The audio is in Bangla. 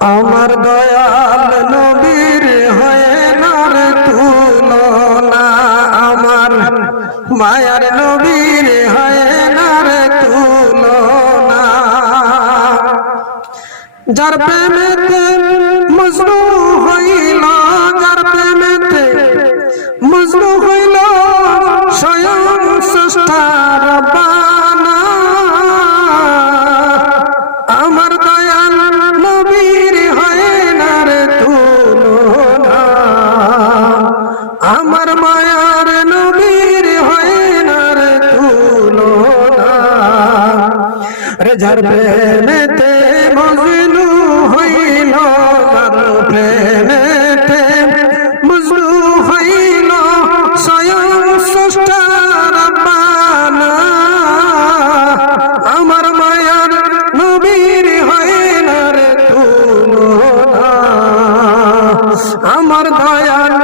আমার দয়াল নবীর হয় না রে তুলনা, আমার মায়ার নবীর হয় না রে তুলনা। যার প্রেমেতে মজনু হইল, যার প্রেমেতে মজনু হইল স্বয়ং স্রষ্টা রব্বানা। আমার দয়াল নবীর হয় না রে তুলনা, আমার মায়ার নবীর হয় না রে তুলনা। রে যার প্রেমেতে মজনু হইল, যার প্রেমেতে মজনু হইল স্বয়ং স্রষ্টা রব্বানা। আমার মায়ার নবীর হয় না রে তুলনা, আমার দয়াল